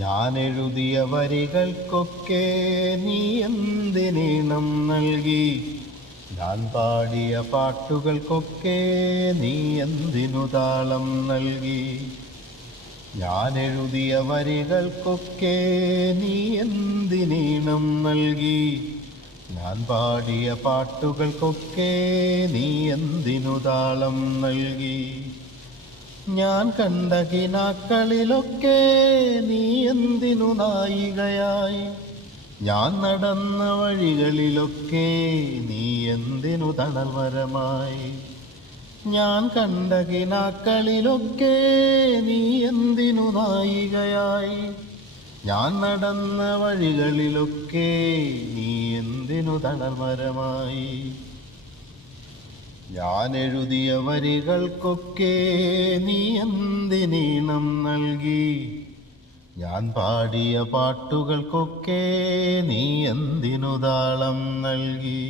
ഞാൻ എഴുതിയ വരികൾക്കൊക്കെ നീ എന്തിനീണം നൽകി? ഞാൻ പാടിയ പാട്ടുകൾക്കൊക്കെ നീ എന്തിനു താളം നൽകി? ഞാൻ എഴുതിയ വരികൾക്കൊക്കെ നീ എന്തിനീണം നൽകി? ഞാൻ പാടിയ പാട്ടുകൾക്കൊക്കെ നീ എന്തിനു താളം നൽകി? ഞാൻ കണ്ട കിനാക്കളിലൊക്കെ നീ എന്തിനു നായികയായി? ഞാൻ നടന്ന വഴികളിലൊക്കെ നീ എന്തിനു തണൽമരമായി? ഞാൻ കണ്ട കിനാക്കളിലൊക്കെ നീ എന്തിനു നായികയായി? ഞാൻ നടന്ന വഴികളിലൊക്കെ നീ എന്തിനു തണൽമരമായി? ഞാൻ എഴുതിയ വരികൾക്കൊക്കെ നീ എന്തിനീണം നൽകി? ഞാൻ പാടിയ പാട്ടുകൾക്കൊക്കെ നീ എന്തിനു താളം നൽകി?